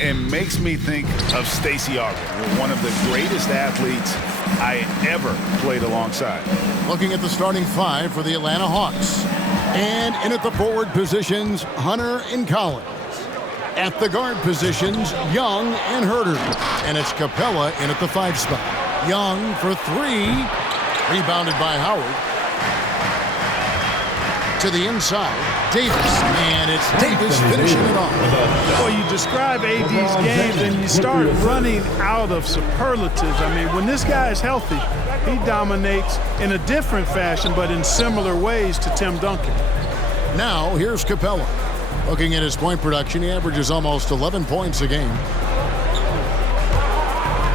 and makes me think of Stacey Augmon, one of the greatest athletes I ever played alongside. Looking at the starting five for the Atlanta Hawks. And in at the forward positions, Hunter and Collins. At the guard positions, Young and Herter. And it's Capella in at the 5 spot. Young for 3. Rebounded by Howard. To the inside, Davis. And it's Davis finishing it off. Well, you describe AD's games and you start running out of superlatives. I mean, when this guy is healthy, he dominates in a different fashion, but in similar ways to Tim Duncan. Now, here's Capella. Looking at his point production, he averages almost 11 points a game.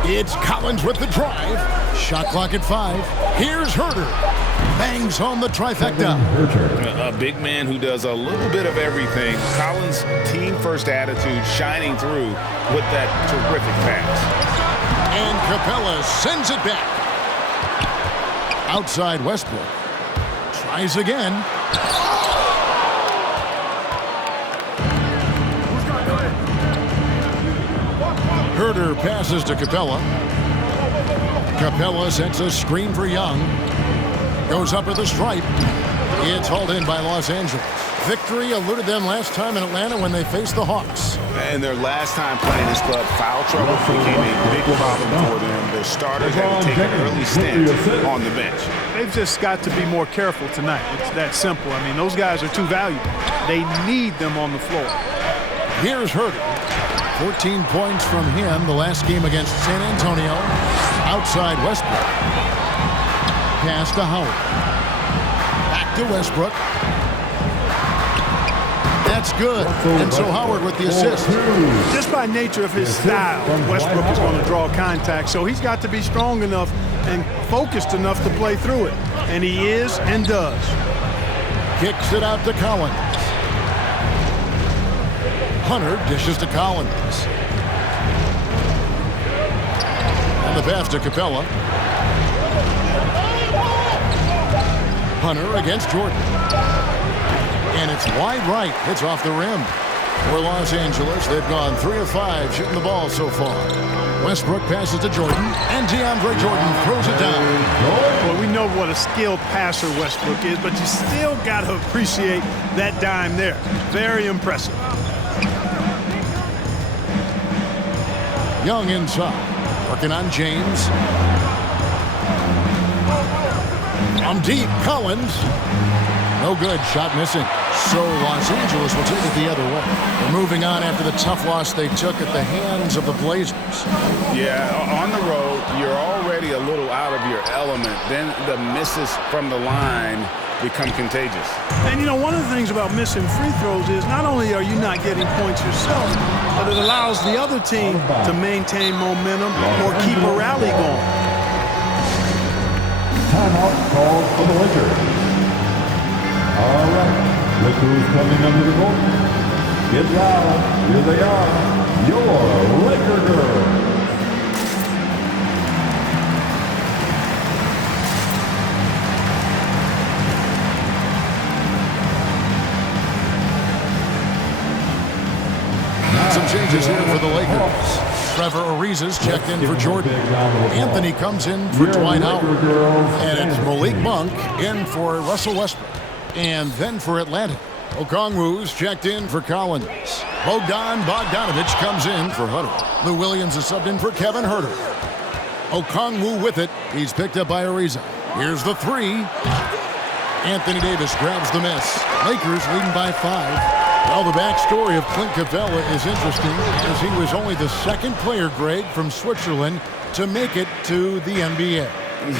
It's Collins with the drive. Shot clock at 5. Here's Herter. Bangs home the trifecta. A big man who does a little bit of everything. Collins' team-first attitude shining through with that terrific pass. And Capella sends it back. Outside Westbrook. Tries again. Herter passes to Capella. Capella sets a screen for Young. Goes up at the stripe. It's hauled in by Los Angeles. Victory eluded them last time in Atlanta when they faced the Hawks. And their last time playing this club, foul trouble became a big problem for them. Their starters had to take an early stint on the bench. They've just got to be more careful tonight. It's that simple. I mean, those guys are too valuable. They need them on the floor. Here's Herter. 14 points from him the last game against San Antonio. Outside Westbrook. Pass to Howard. Back to Westbrook. That's good. And so Howard with the assist. Just by nature of his style, Westbrook is going to draw contact, so he's got to be strong enough and focused enough to play through it. And he is and does. Kicks it out to Collins. Hunter dishes to Collins. And the pass to Capella. Hunter against Jordan. And it's wide right. It's off the rim. For Los Angeles, they've gone 3 of 5 shooting the ball so far. Westbrook passes to Jordan, and DeAndre Jordan throws it down. Well, we know what a skilled passer Westbrook is, but you still got to appreciate that dime there. Very impressive. Young inside, working on James. On deep, Collins. No good, shot missing. So Los Angeles will take it the other way. They're moving on after the tough loss they took at the hands of the Blazers. Yeah, on the road, you're already a little out of your element. Then the misses from the line become contagious. And, you know, one of the things about missing free throws is not only are you not getting points yourself, but it allows the other team to maintain momentum or keep a rally going. Timeout called for the Lakers. All right. Look who's coming under the court. Get loud. Here they are. Your Laker girls. Some changes here for the Lakers. Trevor Ariza's checked in for Jordan. Anthony comes in for Dwight Howard. And it's Malik Monk in for Russell Westbrook. And then for Atlanta, Okongwu's checked in for Collins. Bogdan Bogdanovic comes in for Hunter. Lou Williams is subbed in for Kevin Herter. Okongwu with it. He's picked up by Ariza. Here's the 3. Anthony Davis grabs the miss. Lakers leading by 5. Well, the backstory of Clint Capella is interesting, as he was only the second player, Greg, from Switzerland to make it to the NBA.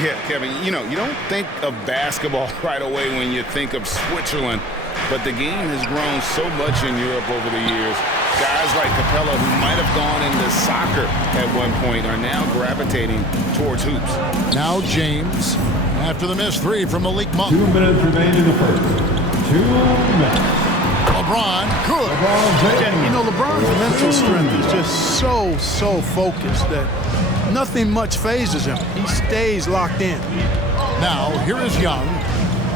Yeah, Kevin, you know, you don't think of basketball right away when you think of Switzerland, but the game has grown so much in Europe over the years. Guys like Capella, who might have gone into soccer at one point, are now gravitating towards hoops. Now James, after the missed 3 from Malik Monk. 2 minutes remain in the first. 2 minutes. LeBron, good. Yeah, you know, LeBron's mental strength is just so focused that nothing much phases him. He stays locked in. Now, here is Young.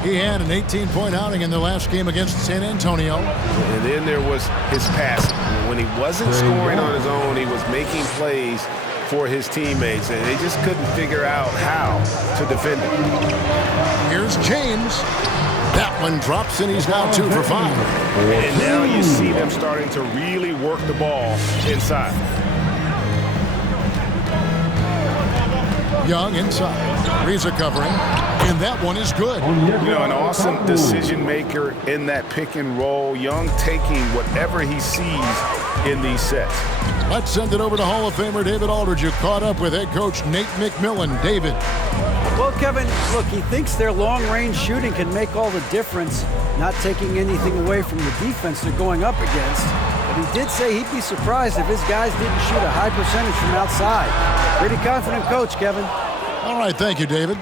He had an 18-point outing in the last game against San Antonio. And then there was his passing. When he wasn't scoring on his own, he was making plays for his teammates, and they just couldn't figure out how to defend him. Here's James. That one drops, and he's now 2 for 5. And now you see them starting to really work the ball inside. Young inside. Reza covering, and that one is good. You know, an awesome decision maker in that pick and roll. Young taking whatever he sees in these sets. Let's send it over to Hall of Famer David Aldridge, who caught up with head coach Nate McMillan. David. Well, Kevin, look, he thinks their long-range shooting can make all the difference, not taking anything away from the defense they're going up against. But he did say he'd be surprised if his guys didn't shoot a high percentage from outside. Pretty confident coach, Kevin. All right, thank you, David.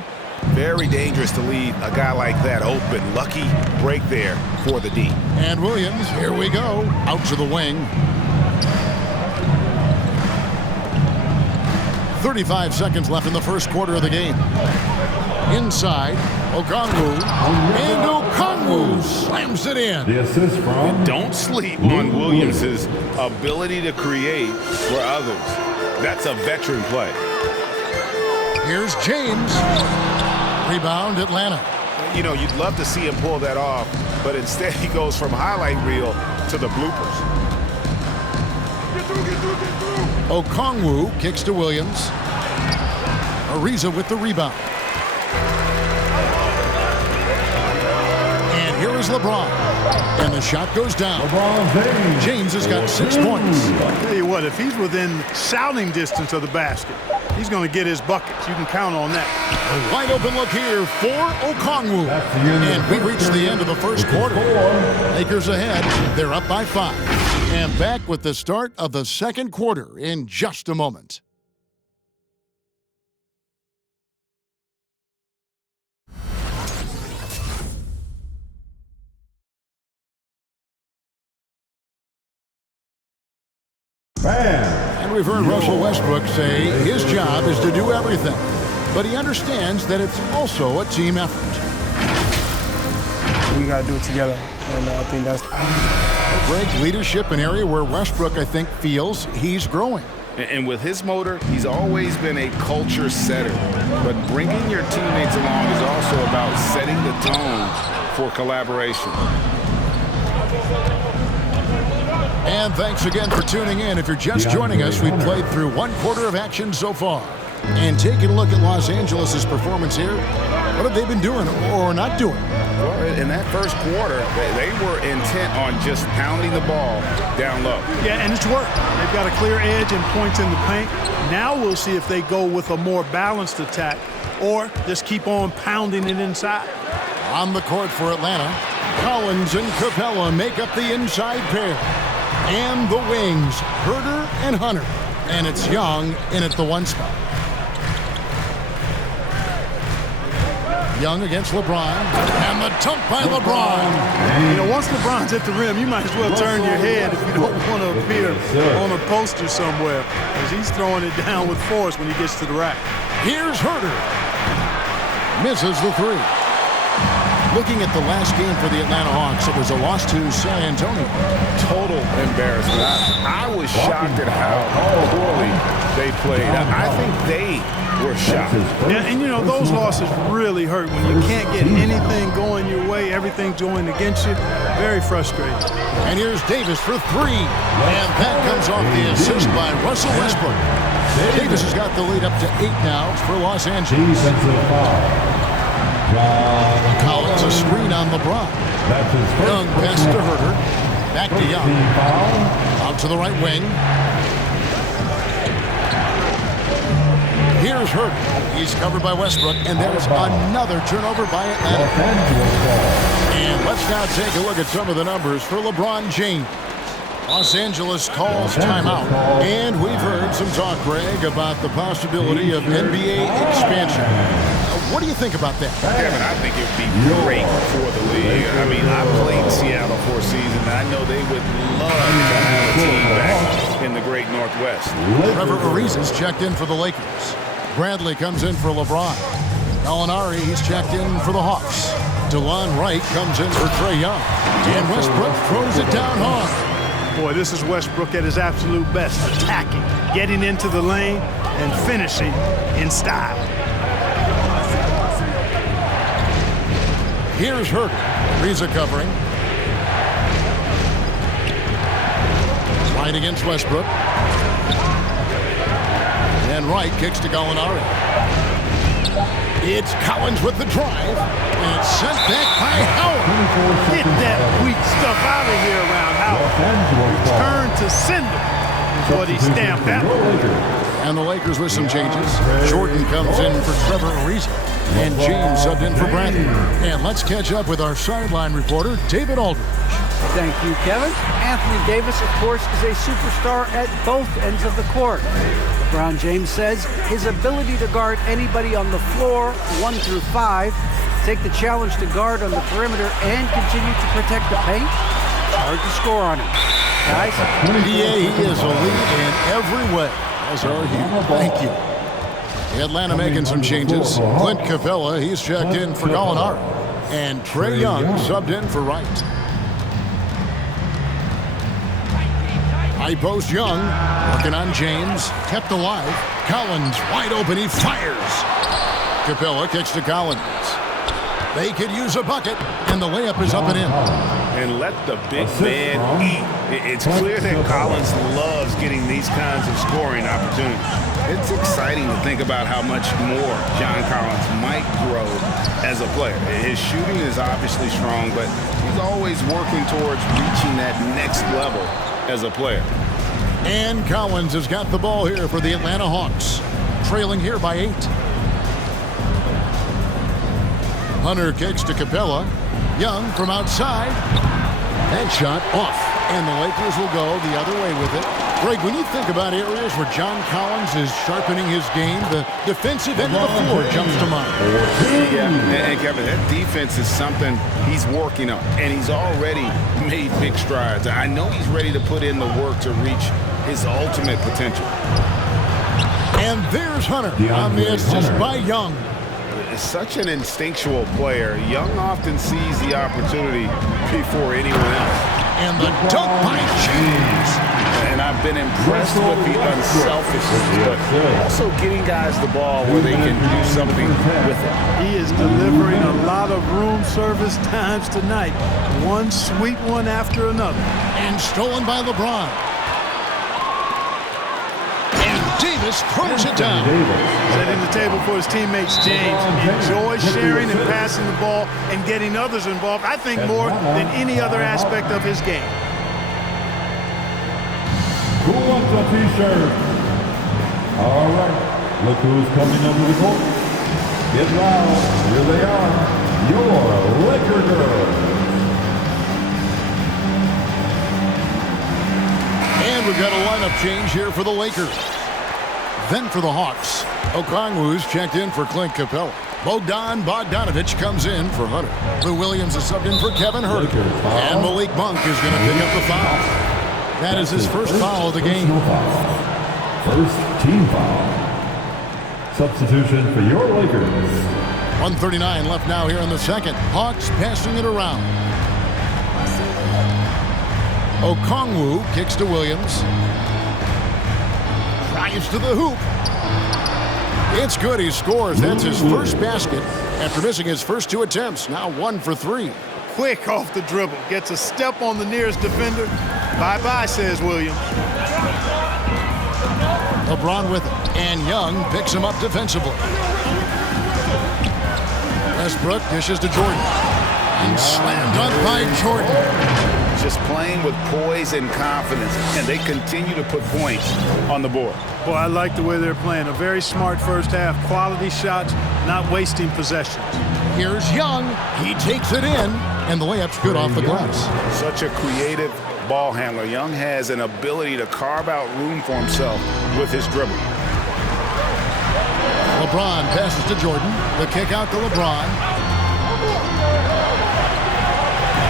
Very dangerous to leave a guy like that open. Lucky break there for the D. And Williams, here we go, out to the wing. 35 seconds left in the first quarter of the game. Inside, Okongwu, and Okongwu slams it in. The assist from Don't sleep on Williams' ability to create for others. That's a veteran play. Here's James. Rebound, Atlanta. You know, you'd love to see him pull that off, but instead he goes from highlight reel to the bloopers. Okongwu kicks to Williams. Ariza with the rebound. And here is LeBron. And the shot goes down. LeBron James has got 6 points. I'll tell you what, if he's within shouting distance of the basket, he's going to get his buckets. You can count on that. A wide open look here for Okongwu. And we reached the end of the first quarter. Lakers ahead. They're up by 5. And back with the start of the second quarter in just a moment. And we've heard Russell Westbrook say his job is to do everything. But he understands that it's also a team effort. We got to do it together, and I think that's... Greg, leadership, an area where Westbrook, I think, feels he's growing. And with his motor, he's always been a culture setter. But bringing your teammates along is also about setting the tone for collaboration. And thanks again for tuning in. If you're just joining us, we've played through 1 quarter of action so far. And taking a look at Los Angeles' performance here, what have they been doing or not doing? Well, in that first quarter, they were intent on just pounding the ball down low. Yeah, and it's worked. They've got a clear edge and points in the paint. Now we'll see if they go with a more balanced attack or just keep on pounding it inside. On the court for Atlanta, Collins and Capella make up the inside pair. And the wings, Herter and Hunter. And it's Young in at the 1 spot. Young against LeBron. And the dunk by LeBron. You know, once LeBron's at the rim, you might as well turn your head if you don't want to appear on a poster somewhere, because he's throwing it down with force when he gets to the rack. Here's Herter. Misses the 3. Looking at the last game for the Atlanta Hawks, it was a loss to San Antonio. Total embarrassment. I was shocked at how poorly they played. I think they were shocked. Yeah, and you know, those losses really hurt when you can't get anything going your way, everything's going against you. Very frustrating. And here's Davis for 3. And that comes off the assist by Russell Westbrook. Davis has got the lead up to 8 now for Los Angeles. Collins a screen on LeBron. Young pass to Herter. Back to Young. Out to the right wing. Here's Herter. He's covered by Westbrook. And there's another turnover by Atlanta. And let's now take a look at some of the numbers for LeBron James. Los Angeles calls timeout. And we've heard some talk, Greg, about the possibility of NBA expansion. What do you think about that? Kevin, I think it would be great for the league. I mean, I played in Seattle for a season, and I know they would love to have a team back in the great Northwest. Trevor Ariza's checked in for the Lakers. Bradley comes in for LeBron. Gallinari, he's checked in for the Hawks. DeLon Wright comes in for Trae Young. And Westbrook throws it down hard. Boy, this is Westbrook at his absolute best, attacking, getting into the lane, and finishing in style. Here's Hurd. Ariza covering. Right against Westbrook. And Wright kicks to Gallinari. It's Collins with the drive. And it's sent back by Howard. Get that weak stuff out of here around Howard. Turn to sender is what he stamped that one. And the Lakers with some changes. Jordan comes in for Trevor Ariza. And James subbed in for Bradley. And let's catch up with our sideline reporter, David Aldridge. Thank you, Kevin. Anthony Davis, of course, is a superstar at both ends of the court. LeBron James says his ability to guard anybody on the floor, 1 through 5, take the challenge to guard on the perimeter, and continue to protect the paint, hard to score on him. Guys? Yeah, he is elite in every way. As are you. Thank you. Atlanta making some changes. Clint Capella, he's checked in for Gallinari. And Trae Young subbed in for Wright. High post Young, working on James, kept alive. Collins wide open, he fires. Capella kicks to Collins. They could use a bucket, and the layup is up and in. And let the big man eat. It's clear that Collins loves getting these kinds of scoring opportunities. It's exciting to think about how much more John Collins might grow as a player. His shooting is obviously strong, but he's always working towards reaching that next level as a player. And Collins has got the ball here for the Atlanta Hawks, trailing here by 8. Hunter kicks to Capella. Young from outside. That shot off. And the Lakers will go the other way with it. Greg, when you think about areas where John Collins is sharpening his game, the defensive end of the floor jumps to mind. Yeah, and Kevin, that defense is something he's working on, and he's already made big strides. I know he's ready to put in the work to reach his ultimate potential. And there's Hunter on the assist by Young. Is such an instinctual player. Young often sees the opportunity before anyone else. And the dunk by James. And I've been impressed with the unselfishness, but also getting guys the ball where they can do something with it. He is delivering a lot of room service times tonight. One sweet one after another. And stolen by LeBron. And Davis throws it down. Setting the table for his teammates, James. Enjoys sharing and passing the ball and getting others involved, I think, more than any other aspect of his game. Who wants a t-shirt? All right, look who's coming under the court. Get loud, here they are, your Laker girls. And we've got a lineup change here for the Lakers. Then for the Hawks, Okongwu's checked in for Clint Capella. Bogdan Bogdanovic comes in for Hunter. Lou Williams is subbed in for Kevin Hurd. And Malik Monk is going to pick up the foul. That is his first foul of the game. First team foul. Substitution for your Lakers. 1:39 left now here in the second. Hawks passing it around. Okongwu kicks to Williams. Drives to the hoop. It's good. He scores. That's his first basket after missing his first 2 attempts. Now 1 for 3. Quick off the dribble. Gets a step on the nearest defender. Bye-bye, says Williams. LeBron with it. And Young picks him up defensively. Westbrook dishes to Jordan. And slam dunk by Jordan. Just playing with poise and confidence, and they continue to put points on the board. Boy, I like the way they're playing. A very smart first half. Quality shots, not wasting possessions. Here's Young. He takes it in, and the layup's good off the glass. Such a creative ball handler. Young has an ability to carve out room for himself with his dribble. LeBron passes to Jordan. The kick out to LeBron.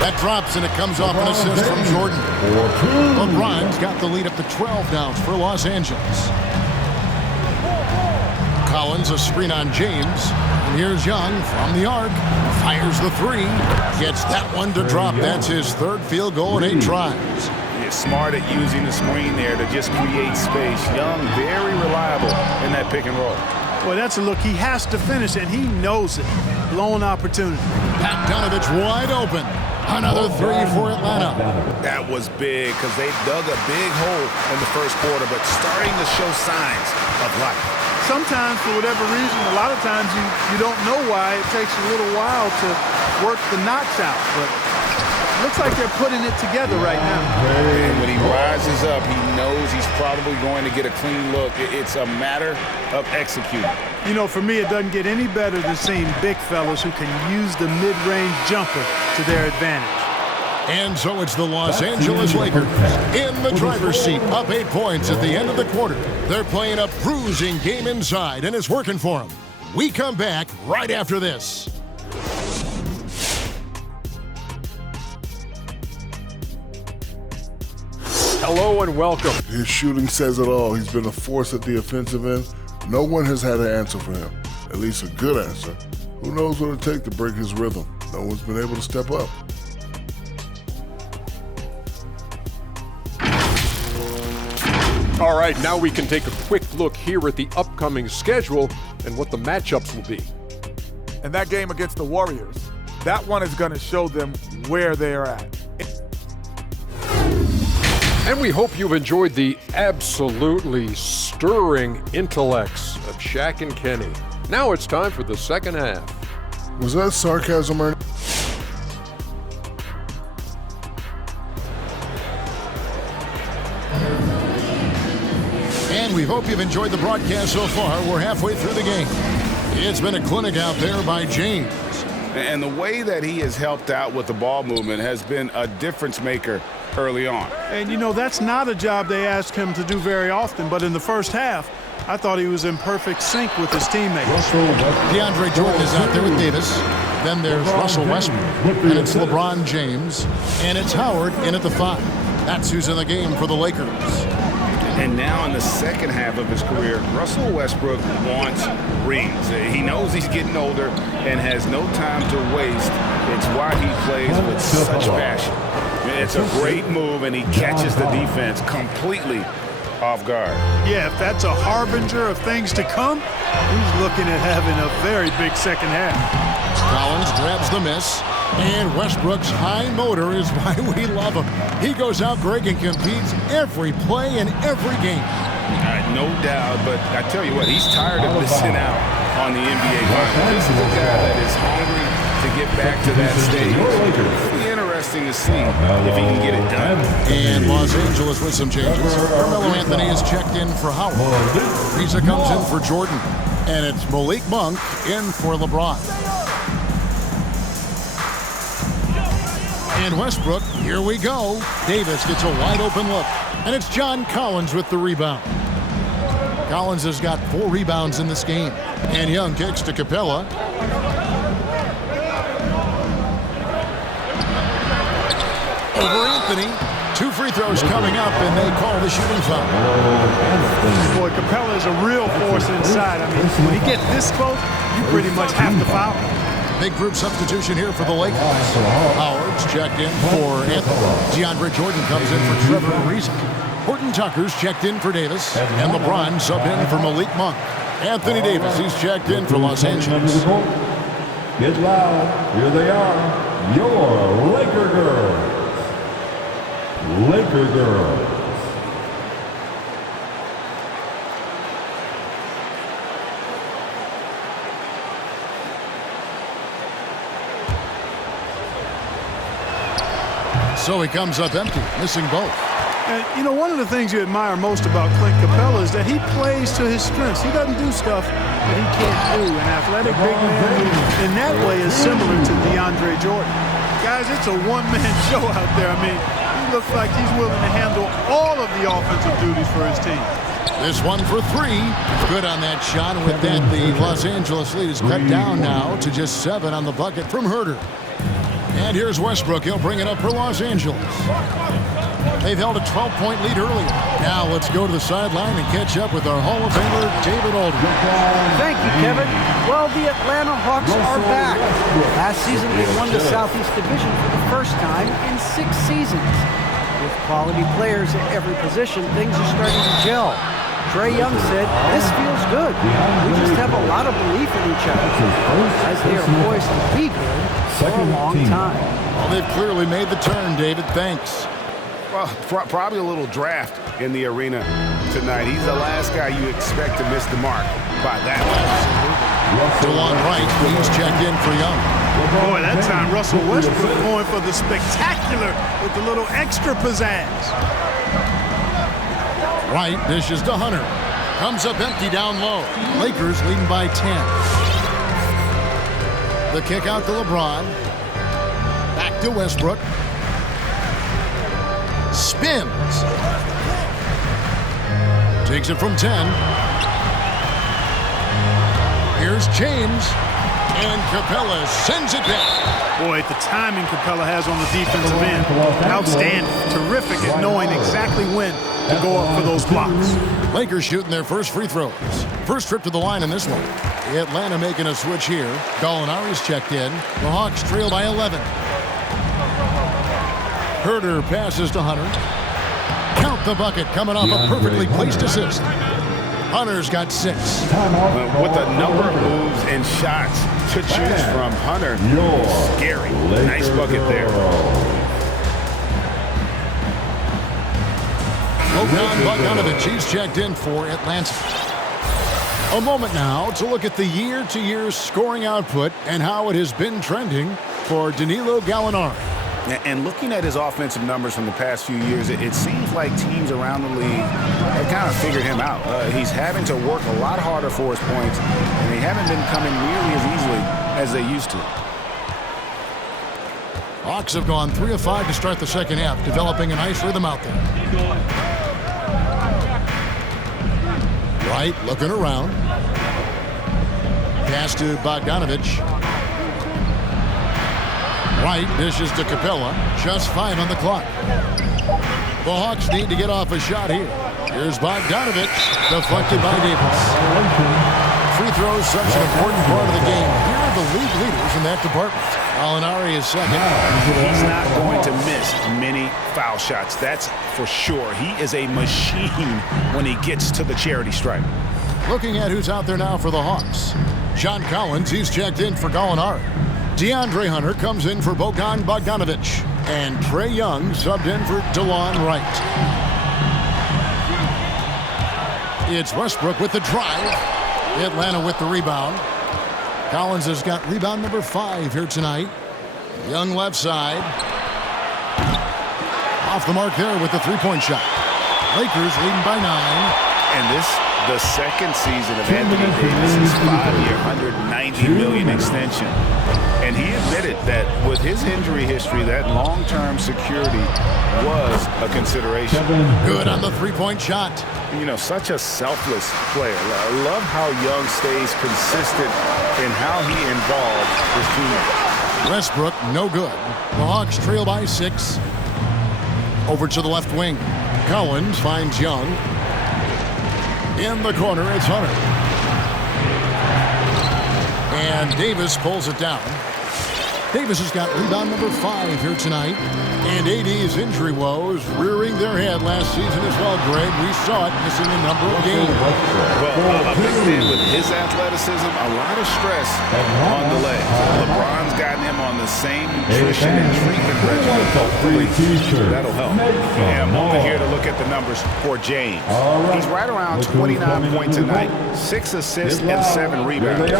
That drops, and it comes off an assist from Jordan. LeBron's got the lead up to 12 now for Los Angeles. Collins, a screen on James. And here's Young from the arc. Fires the 3. Gets that one to drop. That's his third field goal in 8 tries. is smart at using the screen there to just create space. Young, very reliable in that pick and roll. Well, that's a look he has to finish, and he knows it. Blown opportunity. Bogdanovich wide open. Another three for Atlanta. That was big because they dug a big hole in the first quarter, but starting to show signs of life. Sometimes, for whatever reason, a lot of times you don't know why. It takes a little while to work the knots out, but it looks like they're putting it together right now. And when he rises up, he knows he's probably going to get a clean look. It's a matter of executing. You know, for me, it doesn't get any better than seeing big fellas who can use the mid-range jumper to their advantage. And so it's the Los Angeles Lakers in the driver's seat, up 8 points at the end of the quarter. They're playing a bruising game inside, and it's working for them. We come back right after this. Hello and welcome. His shooting says it all. He's been a force at the offensive end. No one has had an answer for him, at least a good answer. Who knows what it'll take to break his rhythm? No one's been able to step up. All right, now we can take a quick look here at the upcoming schedule and what the matchups will be. And that game against the Warriors, that one is going to show them where they're at. And we hope you've enjoyed the absolutely stirring intellects of Shaq and Kenny. Now it's time for the second half. Was that sarcasm, Ernie? And we hope you've enjoyed the broadcast so far. We're halfway through the game. It's been a clinic out there by James. And the way that he has helped out with the ball movement has been a difference maker early on. And, you know, that's not a job they ask him to do very often, but in the first half, I thought he was in perfect sync with his teammates. DeAndre Jordan is out there with Davis. Then there's Russell Westbrook, and it's LeBron James, and it's Howard in at the 5. That's who's in the game for the Lakers. And now in the second half of his career, Russell Westbrook wants rings. He knows he's getting older and has no time to waste. It's why he plays with such passion. It's a great move, and he catches the defense completely off guard. Yeah, if that's a harbinger of things to come, he's looking at having a very big second half. Collins grabs the miss, and Westbrook's high motor is why we love him. He goes out, Greg, and competes every play in every game. No doubt, but I tell you what, he's tired of missing out on the NBA Finals. This is a guy that is hungry to get back to that stage. It'll be interesting to see if he can get it done. And Los Angeles with some changes. Carmelo Anthony is checked in for Howard. Risa comes in for Jordan. And it's Malik Monk in for LeBron. And Westbrook, here we go. Davis gets a wide open look. And it's John Collins with the rebound. Collins has got 4 rebounds in this game. And Young kicks to Capella. Over Anthony. 2 free throws coming up, and they call the shooting foul. Boy, Capella is a real force inside. I mean, when he gets this close, you pretty much have to foul. Big group substitution here for the Lakers. Howard's checked in for Anthony. DeAndre Jordan comes in for Trevor Ariza. Horton Tucker's checked in for Davis. And LeBron subbed in for Malik Monk. Anthony Davis, he's checked in for Los Angeles. Get loud. Here they are. Your Laker girls. Laker girls. So he comes up empty, missing both. And, you know, one of the things you admire most about Clint Capella is that he plays to his strengths. He doesn't do stuff that he can't do. An athletic big man in that way is similar to DeAndre Jordan. Guys, it's a one-man show out there. I mean, he looks like he's willing to handle all of the offensive duties for his team. This one for 3. Good on that shot. With that, the Los Angeles lead is cut down now to just 7 on the bucket from Herter. And here's Westbrook. He'll bring it up for Los Angeles. They've held a 12-point lead earlier. Now let's go to the sideline and catch up with our Hall of Famer, David Aldridge. Thank you, Kevin. Well, the Atlanta Hawks are back. Last season, they won the Southeast Division for the first time in 6 seasons. With quality players at every position, things are starting to gel. Trae Young said, "This feels good. We just have a lot of belief in each other as they are poised to be good for a long time." Well, they've clearly made the turn, David. Thanks. Well, probably a little draft in the arena tonight. He's the last guy you expect to miss the mark by that much. DeLon Wright, he's checked in for Young. Boy, that time Russell Westbrook going for the spectacular with the little extra pizzazz. Wright dishes to Hunter. Comes up empty down low. Lakers leading by 10. The kick out to LeBron. Back to Westbrook. Spins. Takes it from 10. Here's James. And Capella sends it back. Boy, the timing Capella has on the defensive end. Outstanding. Terrific at knowing exactly when to go up for those blocks. Lakers shooting their first free throws. First trip to the line in this one. Atlanta making a switch here. Gallinari's checked in. The Hawks trail by 11. Herter passes to Hunter. Count the bucket coming off a perfectly placed assist. Hunter's got 6. With a number of moves and shots to choose from, Hunter, scary. Nice bucket there. Bogdan Bogdanovic, he's checked in for Atlanta. A moment now to look at the year-to-year scoring output and how it has been trending for Danilo Gallinari. And looking at his offensive numbers from the past few years, it seems like teams around the league have kind of figured him out. He's having to work a lot harder for his points, and they haven't been coming nearly as easily as they used to. Hawks have gone 3 of 5 to start the second half, developing a nice rhythm out there. Wright looking around. Pass to Bogdanovic. Wright dishes to Capella. Just 5 on the clock. The Hawks need to get off a shot here. Here's Bogdanovic, deflected by Davis. Free throws, such an important part of the game. Here are the league leaders in that department. Gallinari is second. He's not going to miss many foul shots. That's for sure. He is a machine when he gets to the charity stripe. Looking at who's out there now for the Hawks. John Collins, he's checked in for Gallinari. DeAndre Hunter comes in for Bogdan Bogdanovic. And Trae Young subbed in for DeLon Wright. It's Westbrook with the drive. Atlanta with the rebound. Collins has got rebound number 5 here tonight. Young left side. Off the mark there with the three-point shot. Lakers leading by 9. And this, the second season of Anthony Davis' 5-year, $190 million extension. And he admitted that with his injury history, that long-term security was a consideration. Good on the three-point shot. You know, such a selfless player. I love how Young stays consistent in how he involves his teammates. Westbrook, no good. The Hawks trail by 6. Over to the left wing. Collins finds Young. In the corner, it's Hunter. And Davis pulls it down. Davis has got rebound number 5 here tonight. And AD's injury woes rearing their head last season as well, Greg. We saw it missing a number of games. Well, a big man with his athleticism, a lot of stress on the legs. LeBron's gotten him on the same nutrition and treatment regimen. Hopefully, that'll help. And I'm over here to look at the numbers for James. He's right around 29 points a night, 6 assists and 7 rebounds.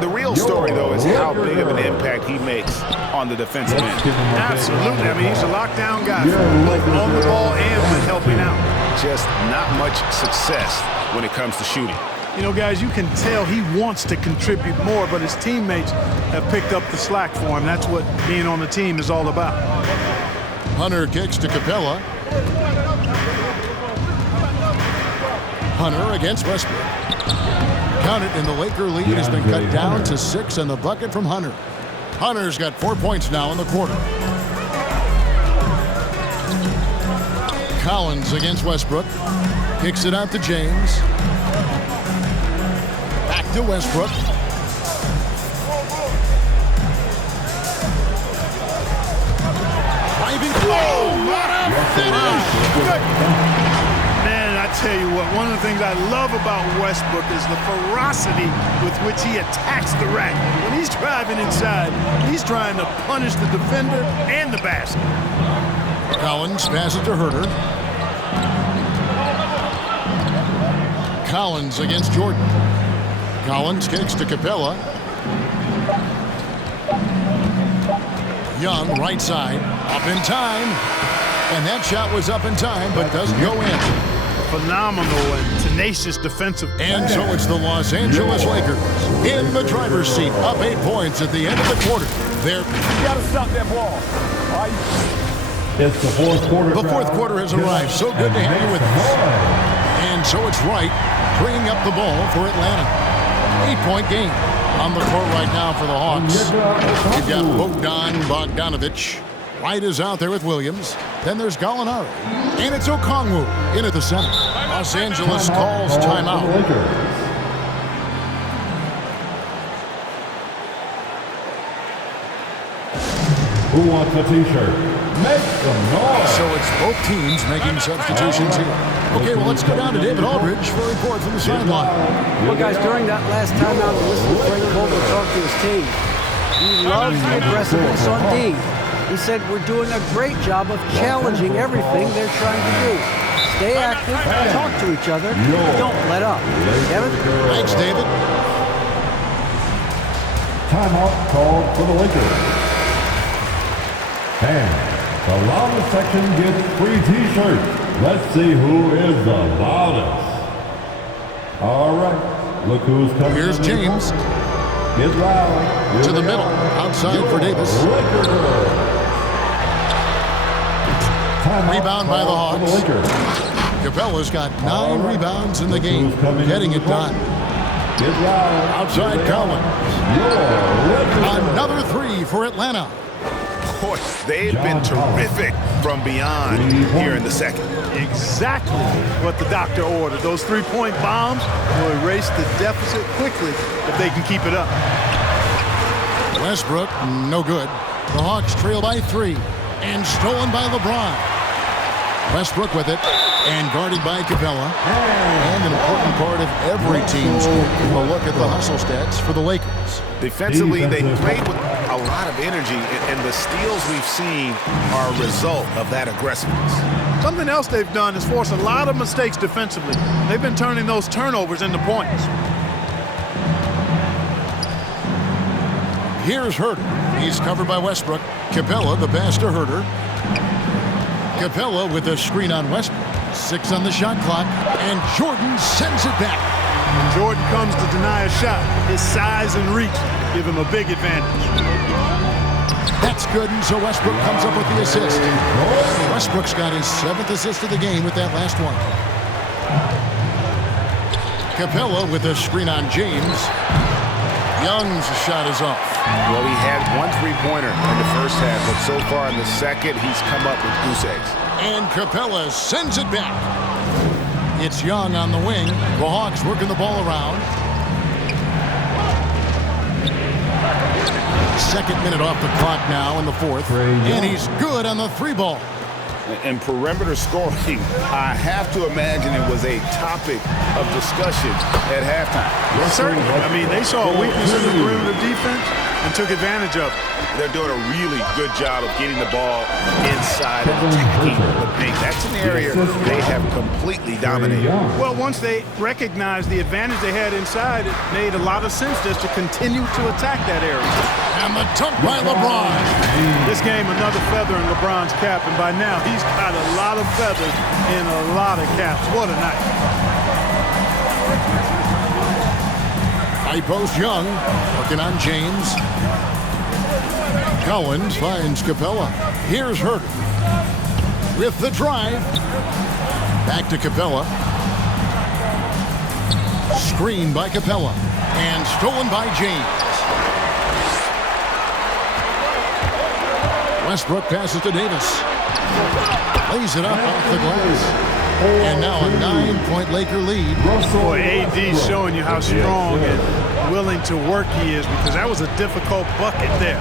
The real story, though, is how big of an impact he makes on the defensive end. Absolutely. I mean, he's a lockdown guy, both on the ball and with helping out. Just not much success when it comes to shooting. You know, guys, you can tell he wants to contribute more, but his teammates have picked up the slack for him. That's what being on the team is all about. Hunter kicks to Capella. Hunter against Westbrook. Count it, and the Laker lead has been cut down to 6, and the bucket from Hunter. Hunter's got 4 points now in the quarter. Collins against Westbrook. Kicks it out to James. Back to Westbrook. Driving. Oh, Man, I tell you what, one of the things I love about Westbrook is the ferocity with which he attacks the rack. When he's driving inside, he's trying to punish the defender and the basket. Collins passes to Herter. Collins against Jordan. Collins kicks to Capella. Young, right side, up in time. And that shot was up in time, but doesn't go in. Phenomenal and tenacious defensive. And so it's the Los Angeles Lakers in the driver's seat, up 8 points at the end of the quarter. You gotta stop that ball. It's the fourth quarter. The fourth quarter has arrived. So good to have you with us. And so it's Wright bringing up the ball for Atlanta. 8-point game on the court right now for the Hawks. We've got Bogdan Bogdanovic. Wright is out there with Williams. Then there's Gallinari. And it's Okongwu in at the center. Los Angeles calls timeout. Who wants a t-shirt? Make some noise. So it's both teams making substitutions here. Okay, well, let's go down to David Aldridge for a report from the sideline. Well, guys, during that last timeout, I listened to Frank Vogel talk to his team. He loves the aggressiveness on D. He said, we're doing a great job of challenging everything they're trying to do. Stay active, talk to each other, don't let up. Kevin? Thanks, David. Timeout called for the Lakers. And the loudest section gets free t-shirts. Let's see who is the loudest. All right, look who's coming. Here's James. Get loud. To the middle, outside for Davis. Rebound by the Hawks. Capella's got 9 rebounds in the game, getting it done. Outside Collins. Another 3 for Atlanta. Boy, they've been terrific from beyond here in the second. Exactly what the doctor ordered. Those 3-point bombs will erase the deficit quickly if they can keep it up. Westbrook, no good. The Hawks trail by 3 and stolen by LeBron. Westbrook with it and guarded by Capella. And an important part of every team's game. We'll look at the hustle stats for the Lakers. Defensively, they played with a lot of energy, and the steals we've seen are a result of that aggressiveness. Something else they've done is force a lot of mistakes defensively. They've been turning those turnovers into points. Here's Herter. He's covered by Westbrook. Capella, the pass to Herter. Capella with a screen on Westbrook. 6 on the shot clock, and Jordan sends it back. When Jordan comes to deny a shot, his size and reach give him a big advantage. That's good, and so Westbrook comes up with the assist. Westbrook's got his 7th assist of the game with that last one. Capella with a screen on James. Young's shot is off. Well, he had 1 3-pointer in the first half, but so far in the second, he's come up with goose eggs. And Capella sends it back. It's Young on the wing. The Hawks working the ball around. 2nd minute off the clock now in the 4th. And he's good on the 3-ball. And perimeter scoring, I have to imagine it was a topic of discussion at halftime. Well, certainly. I mean, they saw a weakness in the perimeter defense and took advantage of it. They're doing a really good job of getting the ball inside and attacking the paint. That's an area they have completely dominated. Well, once they recognized the advantage they had inside, it made a lot of sense just to continue to attack that area. And the dunk by LeBron. This game, another feather in LeBron's cap, and by now he's got a lot of feathers in a lot of caps. What a night. High post Young, working on James. Collins finds Capella. Here's Herter with the drive. Back to Capella. Screen by Capella. And stolen by James. Westbrook passes to Davis. Lays it up off the glass. And now a 9-point Laker lead. Boy, AD's showing you how strong and willing to work he is, because that was a difficult bucket there.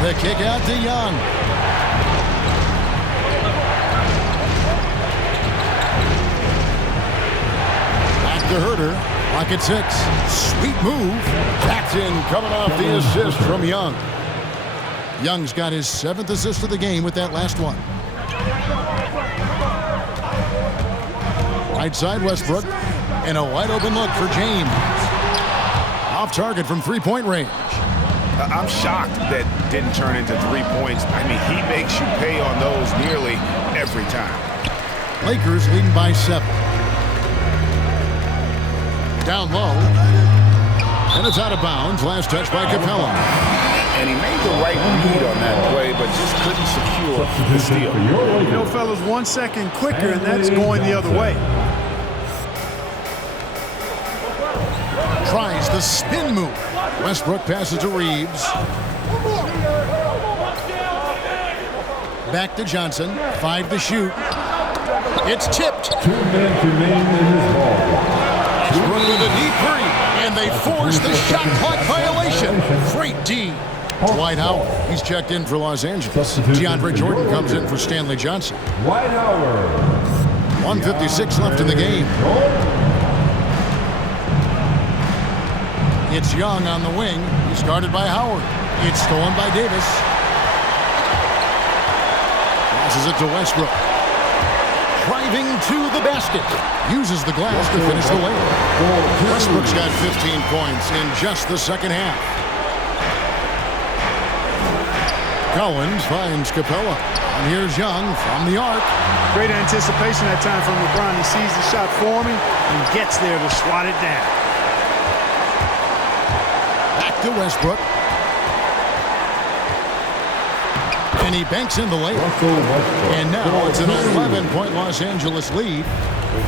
The kick out to Young. to Herter. Rocket 6. Sweet move. That's in, coming off the assist from Young. Young's got his 7th assist of the game with that last one. Right side, Westbrook. And a wide open look for James. Off target from three-point range. I'm shocked that didn't turn into 3 points. I mean, he makes you pay on those nearly every time. Lakers leading by 7. Down low. And it's out of bounds. Last touch by Capella. And he made the right read on that play, but just couldn't secure the steal. You know, fellas, 1 second quicker, and that's going the other way. Tries the spin move. Westbrook passes to Reeves. Back to Johnson. 5 to shoot. It's tipped. 2 minutes remaining in this ball. Westbrook with a deep three. And they force the shot clock violation. Great D. Dwight Howard. He's checked in for Los Angeles. DeAndre Jordan comes in for Stanley Johnson. Dwight Howard. 1:56 left in the game. It's Young on the wing. He's guarded by Howard. It's stolen by Davis. Passes it to Westbrook. Driving to the basket. Uses the glass to finish the layup. Westbrook's got 15 points in just the second half. Collins finds Capella. And here's Young from the arc. Great anticipation that time from LeBron. He sees the shot forming and gets there to swat it down. Back to Westbrook. And he banks in the layup. And now it's an 11-point Los Angeles lead.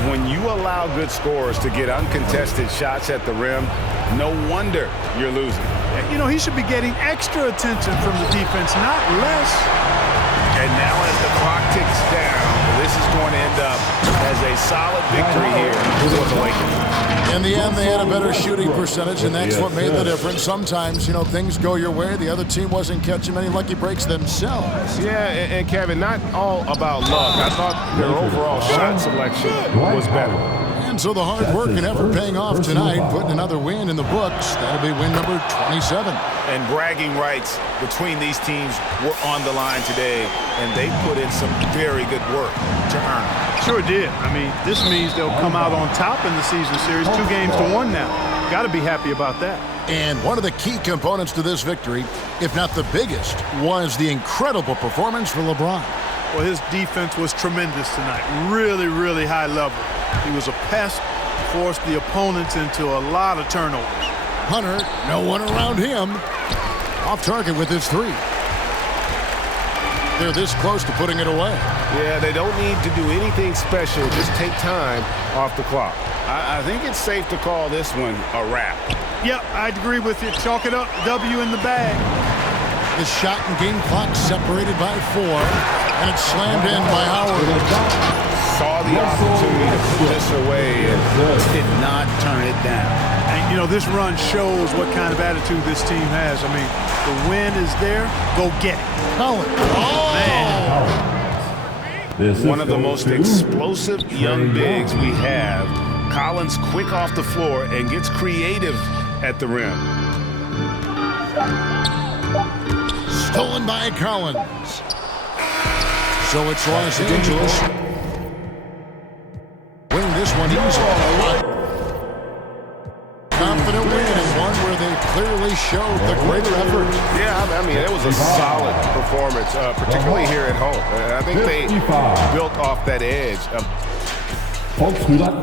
When you allow good scorers to get uncontested shots at the rim, no wonder you're losing. You know, he should be getting extra attention from the defense, not less. And now as the clock ticks down, this is going to end up as a solid victory here for the Lakers. In the end, they had a better shooting percentage, and that's what made the difference. Sometimes, you know, things go your way. The other team wasn't catching many lucky breaks themselves. Yeah, and Kevin, not all about luck. I thought their overall shot selection was better. And so the hard work and effort paying off tonight, putting another win in the books. That'll be win number 27. And bragging rights between these teams were on the line today, and they put in some very good work to earn it. Sure did. I mean, this means they'll come out on top in the season series, 2 games to 1 now. Got to be happy about that. And one of the key components to this victory, if not the biggest, was the incredible performance for LeBron. Well, his defense was tremendous tonight. Really, really high level. He was a pest, forced the opponents into a lot of turnovers. Hunter, no one around him. Off target with his 3. They're this close to putting it away. Yeah, they don't need to do anything special. Just take time off the clock. I think it's safe to call this one a wrap. Yep, I'd agree with you. Chalk it up, W in the bag. The shot and game clock separated by 4, and it's slammed in by Howard. Saw the opportunity to put this away and did not turn it down. And, you know, this run shows what kind of attitude this team has. I mean, the win is there. Go get it. Collins. Oh, man. One of the most explosive young bigs we have. Collins quick off the floor and gets creative at the rim. Stolen by Collins. So it's Los Angeles. Win this one easily. Confident win and one where they clearly showed the greater effort. Yeah, I mean, it was a solid performance, particularly here at home. I think they built off that edge. Folks, we like